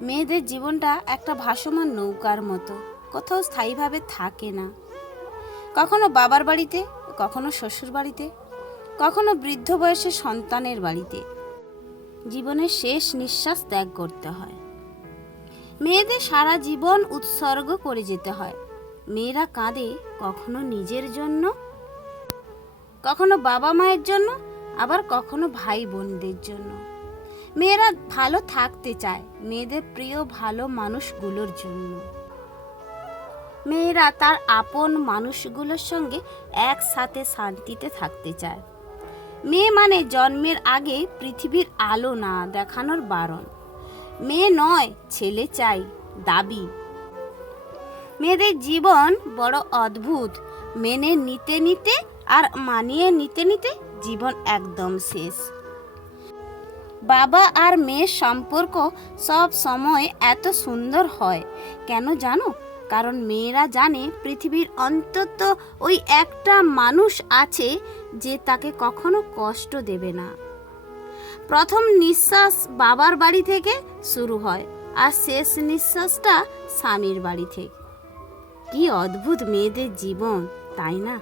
মেয়েদের জীবনটা একটা ভাসমান নৌকার মতো। কোথাও স্থায়ীভাবে থাকে না। কখনো বাবার বাড়িতে, কখনো শ্বশুর বাড়িতে, কখনো বৃদ্ধ বয়সে সন্তানের বাড়িতে। জীবনের শেষ নিঃশ্বাস ত্যাগ করতে হয়। মেয়েদের সারা জীবন উৎসর্গ করে যেতে হয়। মেয়েরা কাঁদে কখনো নিজের জন্য, কখনো বাবা মায়ের জন্য, আবার কখনো ভাই বোনদের জন্য। মেয়েরা ভালো থাকতে চায়। মেয়েদের প্রিয় ভালো মানুষগুলোর জন্য। মেয়েরা তার আপন মানুষগুলোর সঙ্গে একসাথে শান্তিতে থাকতে চায়। মেয়ে মানে জন্মের আগে পৃথিবীর আলো না দেখানোর বারণ। মেয়ে নয়, ছেলে চাই, দাবি। মেয়েদের জীবন বড় অদ্ভুত। মেনে নিতে নিতে আর মানিয়ে নিতে নিতে জীবন একদম শেষ। বাবা আর মেয়ের সম্পর্ক সব সময় এত সুন্দর হয়। কেন জানো? কারণ মেয়েরা জানে পৃথিবীর অন্তত ওই একটা মানুষ আছে যে তাকে কখনো কষ্ট দেবে না। প্রথম নিঃশ্বাস বাবার বাড়ি থেকে শুরু হয় আর শেষ নিঃশ্বাসটা স্বামীর বাড়ি থেকে। কি অদ্ভুত মেয়েদের জীবন, তাই না?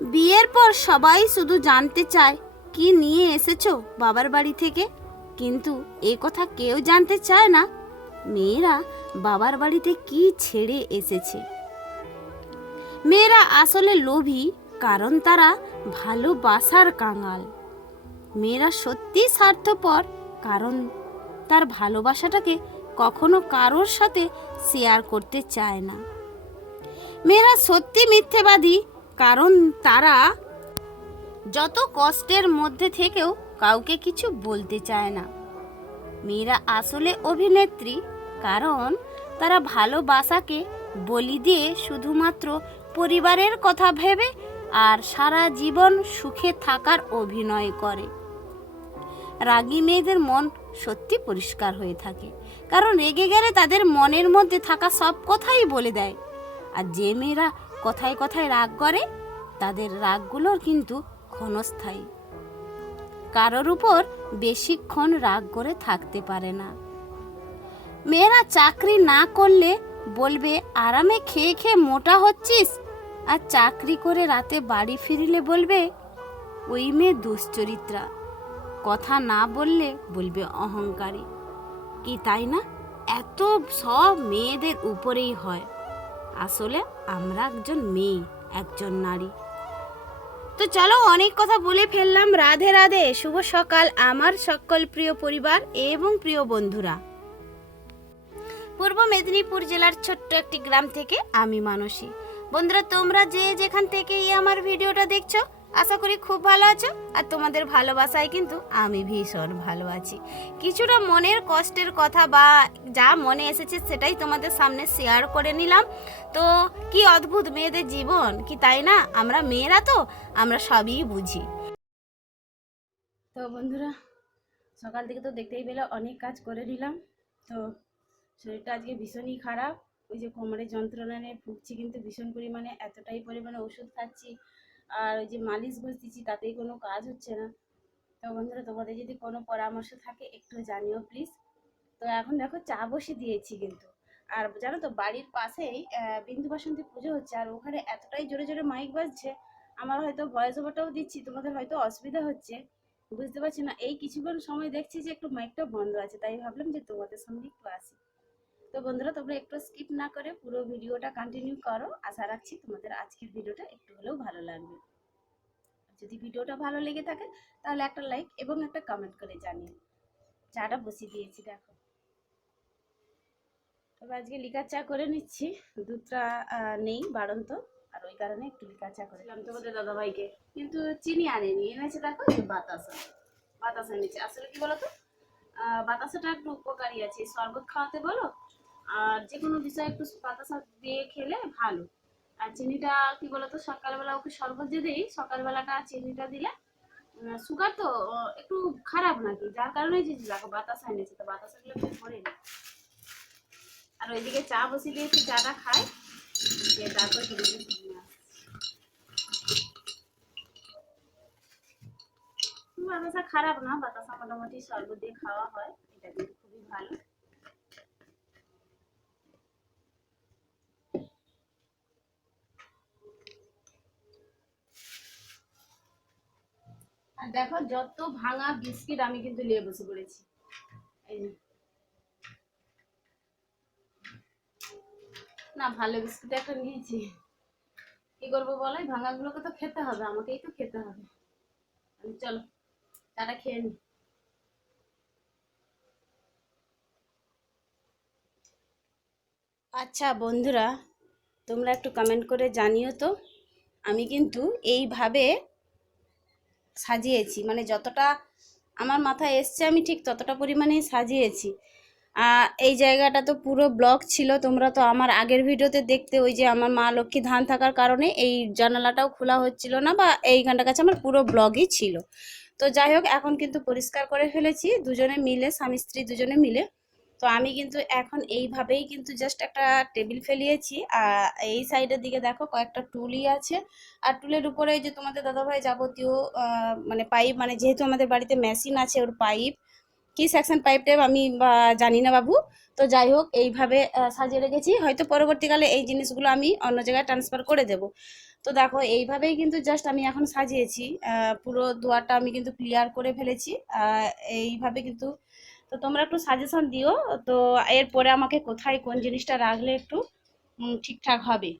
বিয়ের পর সবাই শুধু জানতে চায় কি নিয়ে এসেছ বাবার বাড়ি থেকে? কিন্তু এ কথা কেউ জানতে চায় না। মেয়েরা বাবার বাড়িতে কি ছেড়ে এসেছে? মেয়েরা আসলে লোভী, কারণ তারা ভালোবাসার কাঙাল। মেয়েরা সত্যি স্বার্থপর, কারণ তার ভালোবাসাটাকে কখনো কারোর সাথে শেয়ার করতে চায় না। মেয়েরা সত্যি মিথ্যেবাদী, কারণ তারা যত কষ্টের মধ্যে থেকেও কাউকে কিছু বলতে চায় না। মেয়েরা আসলে অভিনেত্রী, কারণ তারা ভালোবাসাকে বলি দিয়ে শুধুমাত্র পরিবারের কথা ভেবে আর সারা জীবন সুখে থাকার অভিনয় করে। রাগী মেয়েদের মন সত্যি পরিষ্কার হয়ে থাকে, কারণ রেগে গেলে তাদের মনের মধ্যে থাকা সব কথাই বলে দেয়। আর যে মেয়েরা কথায় কথায় রাগ করে, তাদের রাগগুলোর কিন্তু ক্ষণস্থায়ী। কারোর উপর বেশিক্ষণ রাগ করে থাকতে পারে না। মেয়েরা চাকরি না করলে বলবে, আরামে খেয়ে খেয়ে মোটা হচ্ছিস? আর চাকরি করে রাতে বাড়ি ফিরলে বলবে, ওই মেয়ে দুশ্চরিত্রা। কথা না বললে বলবে অহংকারী। কি তাই না? এত সব মেয়েদের উপরেই হয়। আসলে আমরা একজন মেয়ে, একজন নারী। তো চলো অনেক কথা বলে ফেললাম। রাধে রাধে, শুভ সকাল আমার সকল প্রিয় পরিবার এবং প্রিয় বন্ধুরা। পূর্ব মেদিনীপুর জেলার ছোট্ট একটি গ্রাম থেকে আমি মানসী। বন্ধুরা, তোমরা যে যেখান থেকে আমার ভিডিওটা দেখছ আশা করি খুব ভালো আছো, আর তোমাদের ভালোবাসায় কিন্তু আমি ভীষণ ভালো আছি। কিছুটা মনের কষ্টের কথা বা যা মনে এসেছে সেটাই তোমাদের সামনে শেয়ার করে নিলাম। তো কি অদ্ভুত মেয়েদের জীবন, কি তাই না? আমরা মেয়েরা তো, আমরা সবই বুঝি। তো বন্ধুরা, সকাল থেকে তো দেখতেই পেলে অনেক কাজ করে নিলাম। তো শরীরটা আজকে ভীষণই খারাপ। ওই যে কোমরে যন্ত্রণা নিয়ে ভুগছি কিন্তু ভীষণ পরিমাণে, এতটাই পরিমাণে ওষুধ খাচ্ছি। আর ওই যে মালিশ ঘষতেছি তাতেই কোনো কাজ হচ্ছে না। তো বন্ধুরা, তোমাদের যদি কোনো পরামর্শ থাকে, একটু জানিও প্লিজ তো এখন দেখো, চা বসে দিয়েছি কিন্তু। আর জানো তো, বাড়ির পাশেই বিন্দু বাসন্তী পুজো হচ্ছে, আর ওখানে এতটাই জোরে জোরে মাইক বাজছে, আমার হয়তো ভয়েস ওভারটাও দিচ্ছি, তোমাদের হয়তো অসুবিধা হচ্ছে। বুঝতে পারছি না, এই কিছুক্ষণ সময় দেখছি যে একটু মাইকটা বন্ধ আছে, তাই ভাবলাম যে তোমাদের সঙ্গে একটু আসি। তো বন্ধুরা তোমরা একটু স্কিপ না করে পুরো ভিডিওটা কন্টিনিউ করো। আশা রাখছি তোমাদের আজকের ভিডিওটা একটু হলেও ভালো লাগবে। যদি ভিডিওটা ভালো লেগে থাকে তাহলে একটা লাইক এবং একটা কমেন্ট করে জানিও। চাটা বসিয়ে দিয়েছি দেখো। তবে আজকে লিকার চা করে নিচ্ছি। দুধটা নেই বাড়ন্ত আর ওই কারণে একটু লিকার চা করেছিলাম তোমাদের দাদাভাইকে। কিন্তু চিনি আনেনি। এনেছে দেখো বাতাসা। বাতাসা এনেছে। আসলে কি বলতো? বাতাসাটা একটু উপকারী আছে। শরবত খাওয়াতে বলো আর যে কোনো বিষয়ে একটু বাতাসা দিয়ে খেলে ভালো। আর চিনিটা, কি বলতো, সকালবেলা ওকে শরবত দিয়ে দিই, সকালবেলাটা চিনিটা দিলে সুগার তো একটু খারাপ নাকি? যার কারণে যে দেখো বাতাসা এনেছে তো বাতাসাগুলো একটু ভরে নিই আর ওইদিকে চা বসিয়ে দিয়েছি চাটা খাই, দিয়ে তারপর বাতাসা খারাপ না বাতাসা মোটামুটি শরবত দিয়ে খাওয়া হয়, এটা কিন্তু খুবই ভালো। দেখো, যত ভাঙা বিস্কিট আমি কিন্তু নিয়ে বসে পড়েছি। এই না, ভালো বিস্কুট একটা নিয়েছি। কি করব বলো? ভাঙাগুলোকে তো খেতে হবে, আমাকেই তো খেতে হবে। আমি চলো তারা খেয়ে নি। আচ্ছা বন্ধুরা, তোমরা একটু কমেন্ট করে জানিও তো, আমি কিন্তু এইভাবে সাজিয়েছি। মানে যতটা আমার মাথায় এসছে আমি ঠিক ততটা পরিমাণেই সাজিয়েছি। এই জায়গাটা তো পুরো ব্লক ছিল, তোমরা তো আমার আগের ভিডিওতে দেখতে ওই যে আমার মা লক্ষ্মী ধান থাকার কারণে এই জানালাটাও খোলা হচ্ছিল না বা এইখানটার কাছে আমার পুরো ব্লগই ছিল। তো যাই হোক, এখন কিন্তু পরিষ্কার করে ফেলেছি, দুজনে মিলে, স্বামী স্ত্রী দুজনে মিলে তো আমি কিন্তু এখন এইভাবেই কিন্তু জাস্ট একটা টেবিল ফেলিয়েছি। আর এই সাইডের দিকে দেখো কয়েকটা টুলই আছে। আর টুলের উপরে যে তোমাদের দাদাভাই যাবতীয় মানে পাইপ মানে যেহেতু আমাদের বাড়িতে মেশিন আছে ওর পাইপ কি সেকশন পাইপ টাইপ আমি জানি না বাবু। তো যাই হোক, এইভাবে সাজিয়ে রেখেছি। হয়তো পরবর্তীকালে এই জিনিসগুলো আমি অন্য জায়গায় ট্রান্সফার করে দেব। তো দেখো, এইভাবেই কিন্তু জাস্ট আমি এখন সাজিয়েছি। পুরো দুয়ারটা আমি কিন্তু ক্লিয়ার করে ফেলেছি। এইভাবে কিন্তু তো তোমরা একটু সাজেশন দিও। তো এরপরে আমাকে কোথায় কোন জিনিসটা রাখলে একটু ঠিকঠাক হবে।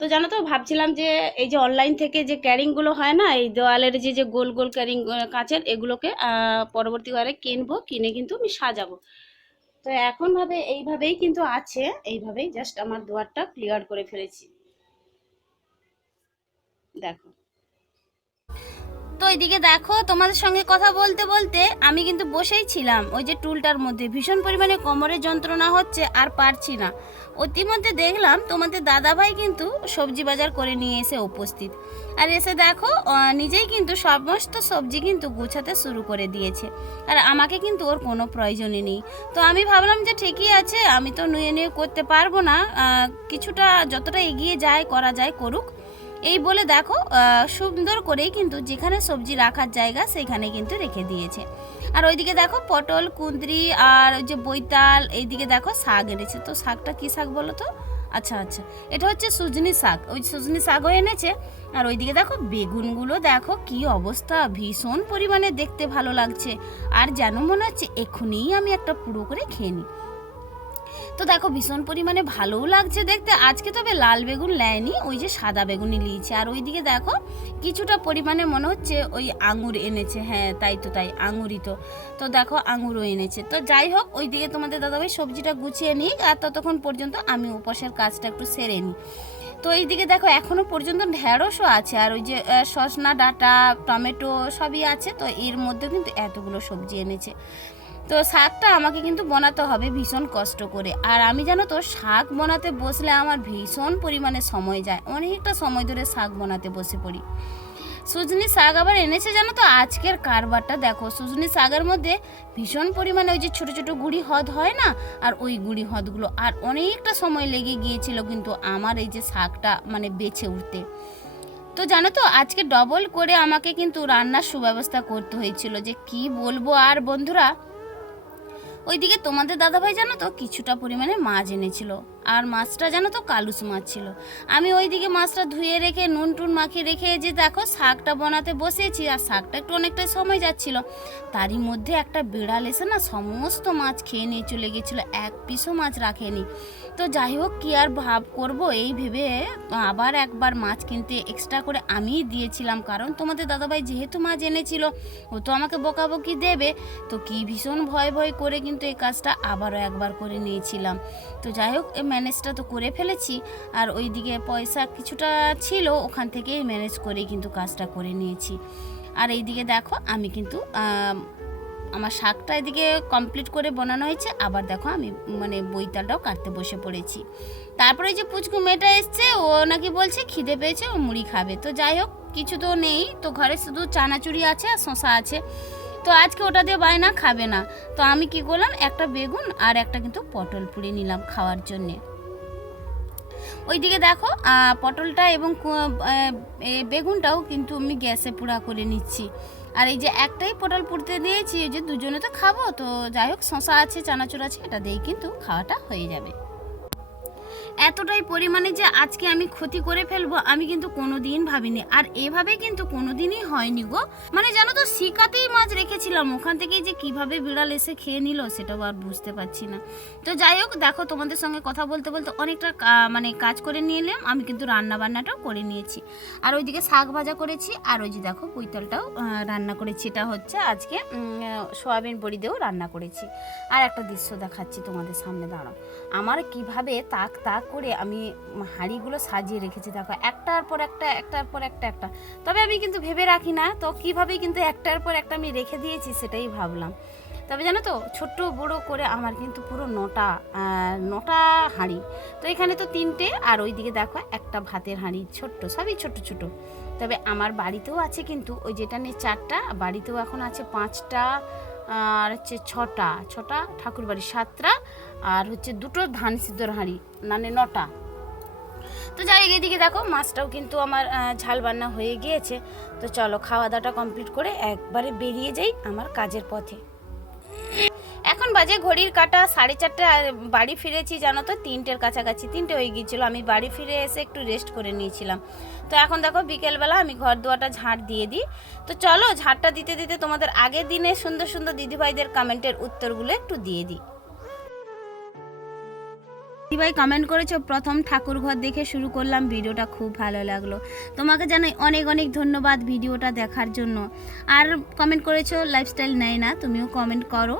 তো জানো তো, ভাবছিলাম যে এই যে অনলাইন থেকে যে ক্যারিংগুলো হয় না, এই দেওয়ালের যে যে গোল গোল ক্যারিং কাঁচের, এগুলোকে পরবর্তীকালে কিনবো, কিনে কিন্তু আমি সাজাবো। তো এখন ভাবে, এইভাবেই কিন্তু আছে, এইভাবেই জাস্ট আমার দুয়ারটা ক্লিয়ার করে ফেলেছি। দেখো। তো এইদিকে দেখো, তোমাদের সঙ্গে কথা বলতে বলতে আমি কিন্তু বসেই ছিলাম। ওই যে টুলটার মধ্যে। ভীষণ পরিমাণে কোমরের যন্ত্রণা হচ্ছে আর পারছি না। অতিমধ্যে দেখলাম তোমাদের দাদাভাই কিন্তু সবজি বাজার করে নিয়ে এসে উপস্থিত। আর এসে দেখো নিজেই কিন্তু সমস্ত সবজি কিন্তু গুছাতে শুরু করে দিয়েছে। আর আমাকে কিন্তু ওর কোনো প্রয়োজনই নেই। তো আমি ভাবলাম যে ঠিকই আছে, আমি তো নুয়ে নুয়ে করতে পারব না। কিছুটা যতটা এগিয়ে যায়, করা যায় করুক। এই বলে দেখো সুন্দর করেই কিন্তু যেখানে সবজি রাখার জায়গা সেখানে কিন্তু রেখে দিয়েছে। আর ওইদিকে দেখো পটল, কুঁদরি আর ওই যে বৈতাল, এইদিকে দেখো শাক এনেছে। তো শাকটা কি শাক বলো তো? আচ্ছা আচ্ছা। এটা হচ্ছে সুজনি শাক। ওই সুজনি শাকও এনেছে। আর ওইদিকে দেখো বেগুনগুলো দেখো কি অবস্থা, ভীষণ পরিমাণে দেখতে ভালো লাগছে। আর যেন মনে হচ্ছে এক্ষুনিই আমি একটা পুরো করে খেয়ে নিই। তো দেখো ভীষণ পরিমাণে ভালোও লাগছে দেখতে। আজকে তবে লাল বেগুন নেয়নি, ওই যে সাদা বেগুনই নিয়েছে। আর ওইদিকে দেখো, কিছুটা পরিমাণে মনে হচ্ছে ওই আঙুর এনেছে। হ্যাঁ তাই তো, তাই, আঙুরই তো। তো দেখো, আঙুরও এনেছে। তো যাই হোক, ওইদিকে তোমাদের দাদাভাই সবজিটা গুছিয়ে নিক, আর ততক্ষণ পর্যন্ত আমি উপসের কাজটা একটু সেরে নিই। তো এইদিকে দেখো, এখনও পর্যন্ত ঢেঁড়সও আছে, আর ওই যে সসনা ডাটা, টমেটো সবই আছে। তো এর মধ্যে কিন্তু এতগুলো সবজি এনেছে। তো শাকটা আমাকে কিন্তু বানাতে হবে ভীষণ কষ্ট করে। আর আমি জানো তো, শাক বানাতে বসলে আমার ভীষণ পরিমাণে সময় যায়। অনেকটা সময় ধরে শাক বানাতে বসে পড়ি। সুজনি শাক আবার এনেছে জানো তো? আজকের কারবারটা দেখো। সুজনি শাকের মধ্যে ভীষণ পরিমাণে ওই যে ছোটো ছোটো গুড়ি হদ হয় না? আর ওই গুড়ি হদগুলো। আর অনেকটা সময় লেগে গিয়েছিল কিন্তু আমার এই যে শাকটা মানে বেছে উঠতে। তো জানো তো, আজকে ডবল করে আমাকে কিন্তু রান্নার সুব্যবস্থা করতে হয়েছিল যে কি বলব? আর বন্ধুরা ওইদিকে তোমাদের দাদাভাই জানো তো কিছুটা পরিমাণে মাছ এনেছিল। আর মাছটা জানো তো কালুস মাছ ছিল। আমি ওইদিকে মাছটা ধুয়ে রেখে, নুন টুন মাখিয়ে রেখে যে দেখো শাকটা বানাতে বসেছি আর শাকটা একটু অনেকটাই সময় যাচ্ছিল। তারই মধ্যে একটা বিড়াল এসে না সমস্ত মাছ খেয়ে নিয়ে চলে গেছিল। এক পিসও মাছ রাখেনি। তো যাই হোক, কি আর ভাব করব? এই ভেবে আবার একবার মাছ কিনতে এক্সট্রা করে আমিই দিয়েছিলাম। কারণ তোমাদের দাদাভাই যেহেতু মাছ এনেছিল, ও তো আমাকে বকাবকি দেবে। তো কি ভীষণ ভয় ভয় করে কিন্তু এই কাজটা আবারও একবার করে নিয়েছিলাম। তো যাই হোক, এই ম্যানেজটা তো করে ফেলেছি। আর ওইদিকে পয়সা কিছুটা ছিল, ওখান থেকেই ম্যানেজ করে কিন্তু কাজটা করে নিয়েছি। আর এইদিকে দেখো, আমি কিন্তু আমার শাকটা এদিকে কমপ্লিট করে বানানো হয়েছে। আবার দেখো আমি মানে বইতালটাও কাটতে বসে পড়েছি। তারপরে যে পুচকু মেয়েটা এসছে, ও নাকি বলছে খিদে পেয়েছে, ও মুড়ি খাবে। তো যাই হোক, কিছু তো নেই। তো ঘরে শুধু চানাচুরি আছে আর শশা আছে। তো আজকে ওটা দিয়ে বায়না খাবে না। তো আমি কি করলাম, একটা বেগুন আর একটা কিন্তু পটল পুড়ে নিলাম খাওয়ার জন্যে। ওইদিকে দেখো পটলটা এবং বেগুনটাও কিন্তু আমি গ্যাসে পোড়া করে নিচ্ছি। আর এই যে একটাই পটল পুড়তে দিয়েছি যে দুজনে তো খাব, তো যাই হোক শশা আছে, চানাচুর আছে, এটা দিয়েই কিন্তু খাওয়াটা হয়ে যাবে। এতটাই পরিমাণে যে আজকে আমি ক্ষতি করে ফেলব, আমি কিন্তু কোনোদিন ভাবিনি। আর এভাবে কিন্তু কোনোদিনই হয়নি গো। মানে জানো তো, শিকাতেই মাছ রেখেছিলাম। ওখান থেকে যে কীভাবে বিড়াল এসে খেয়ে নিল সেটাও আর বুঝতে পারছি না। তো যাই হোক, দেখো তোমাদের সঙ্গে কথা বলতে বলতে অনেকটা মানে কাজ করে নিয়ে এলাম। আমি কিন্তু রান্না বান্নাটাও করে নিয়েছি। আর ওইদিকে শাক ভাজা করেছি। আর ওই যে দেখো বৈতলটাও রান্না করেছি। এটা হচ্ছে আজকে সয়াবিন বড়ি দিয়েও রান্না করেছি। আর একটা দৃশ্য দেখাচ্ছি তোমাদের সামনে, দাঁড়াও। আমার কীভাবে তাক তাক করে আমি হাঁড়িগুলো সাজিয়ে রেখেছি। দেখো, একটার পর একটা, একটার পর একটা একটা। তবে আমি কিন্তু ভেবে রাখি না, তো কীভাবে কিন্তু একটার পর একটা আমি রেখে দিয়েছি সেটাই ভাবলাম। তবে জানো তো, ছোট্ট বড় করে আমার কিন্তু পুরো নটা নটা হাঁড়ি। তো এখানে তো তিনটে, আর ওইদিকে দেখো, একটা ভাতের হাঁড়ি, ছোট্ট, সবই ছোট ছোট তবে আমার বাড়িতেও আছে কিন্তু, ওই যেটা নিয়ে চারটা, বাড়িতেও এখন আছে পাঁচটা, আর হচ্ছে ছটা ছটা ঠাকুর বাড়ি সাতটা আর হচ্ছে দুটো ধান সিদ্ধর হাঁড়ি মানে নটা। তো যাই এদিকে দেখো, মাছটাও কিন্তু আমার ঝাল বান্না হয়ে গিয়েছে। তো চলো খাওয়া দাওয়াটা কমপ্লিট করে একবারে বেরিয়ে যাই আমার কাজের পথে। এখন বাজে ঘড়ির কাটা, সাড়ে চারটে বাড়ি ফিরেছি, জানো তো, তিনটের কাছাকাছি। তিনটে হয়ে গিয়েছিল, আমি বাড়ি ফিরে এসে একটু রেস্ট করে নিয়েছিলাম। তো এখন দেখো, বিকেলবেলা আমি ঘর দুয়ারটা ঝাড় দিয়ে দিই। তো চলো, ঝাড়টা দিতে দিতে তোমাদের আগের দিনে সুন্দর সুন্দর দিদিভাইদের কমেন্টের উত্তরগুলো একটু দিয়ে দিই। দিদিভাই কমেন্ট করেছ, প্রথম ঠাকুর ঘর দেখে শুরু করলাম, ভিডিওটা খুব ভালো লাগল। তোমাকে জানাই অনেক অনেক ধন্যবাদ ভিডিওটা দেখার জন্য। আর কমেন্ট করেছ লাইফস্টাইল নেয় না। তুমিও কমেন্ট করো।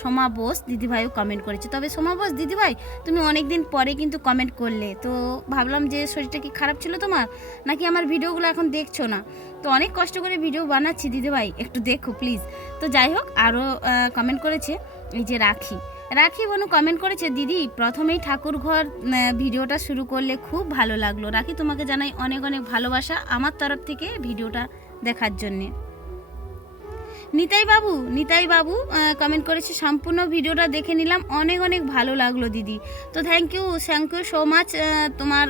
সোমা বোস দিদিভাইও কমেন্ট করেছে। তবে সোমা বোস, দিদিভাই, তুমি অনেক দিন পরে কিন্তু কমেন্ট করলে। তো ভাবলাম যে, শরীরটা কি খারাপ ছিল তোমার? নাকি আমার ভিডিওগুলো এখন দেখছ না? তো অনেক কষ্ট করে ভিডিও বানাচ্ছি দিদিভাই। একটু দেখো প্লিজ তো যাই হোক, আরও কমেন্ট করেছে, এই যে রাখি। রাখি বনু কমেন্ট করেছে, দিদি, প্রথমেই ঠাকুর ঘর ভিডিওটা শুরু করলে খুব ভালো লাগল। রাখি তোমাকে জানাই অনেক অনেক ভালোবাসা আমার তরফ থেকে ভিডিওটা দেখার জন্যে। নিতাই বাবু নিতাই বাবু কমেন্ট করেছে, সম্পূর্ণ ভিডিওটা দেখে নিলাম, অনেক অনেক ভালো লাগল দিদি। তো thank you thank you so much তোমার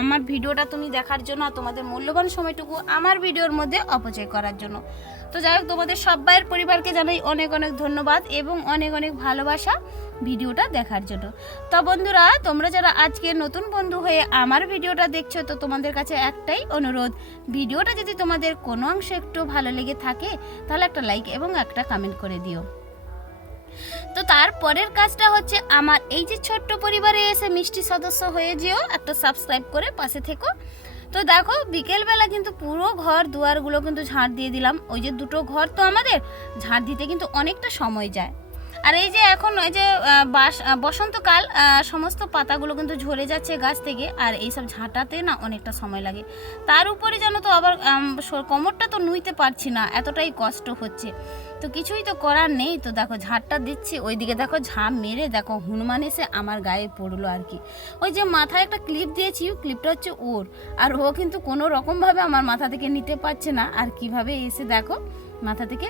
আমার ভিডিওটা তুমি দেখার জন্য তোমাদের মূল্যবান সময়টুকু আমার ভিডিওর মধ্যে অপচয় করার জন্য। তো যাই হোক, তোমাদের সবাইয়ের পরিবারকে জানাই অনেক অনেক ধন্যবাদ এবং অনেক অনেক ভালোবাসা ভিডিওটা দেখার জন্য। তো বন্ধুরা, তোমরা যারা আজকে নতুন বন্ধু হয়ে আমার ভিডিওটা দেখছ, তো তোমাদের কাছে একটাই অনুরোধ, ভিডিওটা যদি তোমাদের কোনো অংশ একটু ভালো লেগে থাকে, তাহলে একটা লাইক এবং একটা কমেন্ট করে দিও। তো তারপরের কাজটা হচ্ছে, আমার এই যে ছোট্ট পরিবারে এসে মিষ্টি সদস্য হয়ে যেও, একটা সাবস্ক্রাইব করে পাশে থেকো। তো দেখো, বিকেলবেলা কিন্তু পুরো ঘর, দুয়ারগুলো কিন্তু ঝাঁট দিয়ে দিলাম। ওই যে দুটো ঘর তো আমাদের, ঝাঁট দিতে কিন্তু অনেকটা সময় যায়। আর এই যে এখন ওই যে বাস বসন্তকাল সমস্ত পাতাগুলো কিন্তু ঝরে যাচ্ছে গাছ থেকে, আর এইসব ঝাঁটাতে না অনেকটা সময় লাগে। তার উপরে যেন তো আবার কোমরটা তো নুইতে পারছি না, এতটাই কষ্ট হচ্ছে। তো কিছুই তো করার নেই, তো দেখো ঝাড়টা দিচ্ছি, ওইদিকে দেখো ঝাঁপ মেরে দেখো হনুমান এসে আমার গায়ে পড়ল আর কি। ওই যে মাথায় একটা ক্লিপ দিয়েছি, ক্লিপটা হচ্ছে ওর, আর ও কিন্তু কোনো রকমভাবে আমার মাথা থেকে নিতে পারছে না, আর কীভাবে এসে দেখো মাথা থেকে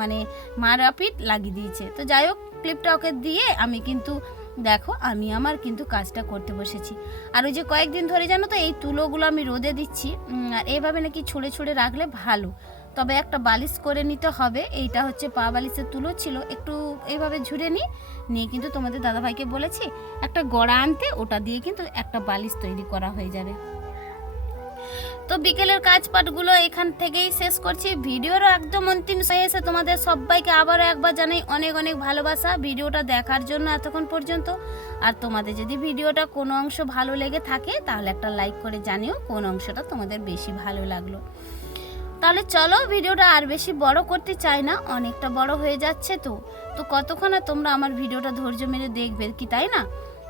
মানে মারাপিট লাগিয়ে দিয়েছে। তো যাই হোক ক্লিপটা ওকে দিয়ে আমি কিন্তু, দেখো, আমি আমার কিন্তু কাজটা করতে বসেছি। আর ওই যে কয়েকদিন ধরে জানো তো, এই তুলোগুলো আমি রোদে দিচ্ছি আর এইভাবে নাকি ছুঁড়ে ছুঁড়ে রাখলে ভালো। তবে একটা বালিশ করে নিতে হবে, এইটা হচ্ছে পা বালিশের তুলো ছিল, একটু এইভাবে ঝুড়ে নিই, নিয়ে কিন্তু তোমাদের দাদাভাইকে বলেছি, একটা গড়া আনতে, ওটা দিয়ে কিন্তু একটা বালিশ তৈরি করা হয়ে যাবে। তো বিকেলের কাজ পাঠগুলো এখান থেকেই শেষ করছি। ভিডিওর একদম অন্তিম এসে তোমাদের সবাইকে আবারও একবার জানাই অনেক অনেক ভালোবাসা ভিডিওটা দেখার জন্য এতক্ষণ পর্যন্ত। আর তোমাদের যদি ভিডিওটা কোনো অংশ ভালো লেগে থাকে, তাহলে একটা লাইক করে জানিও কোন অংশটা তোমাদের বেশি ভালো লাগল। তাহলে চলো ভিডিওটা আর বেশি বড় করতে চাই না, অনেকটা বড় হয়ে যাচ্ছে তো। তো কতক্ষণ তোমরা আমার ভিডিওটা ধৈর্য মেরে দেখবে, কি তাই না?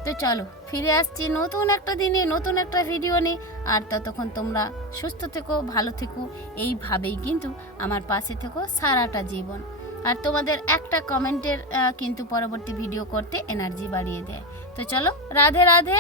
তো চলো, ফিরে আসছি নতুন একটা দিনে, নতুন একটা ভিডিও নিয়ে। আর ততক্ষণ তোমরা সুস্থ থেকো, ভালো থেকো। এইভাবেই কিন্তু আমার পাশে থেকো সারাটা জীবন। আর তোমাদের একটা কমেন্টের কিন্তু পরবর্তী ভিডিও করতে এনার্জি বাড়িয়ে দেয়। তো চলো, রাধে রাধে।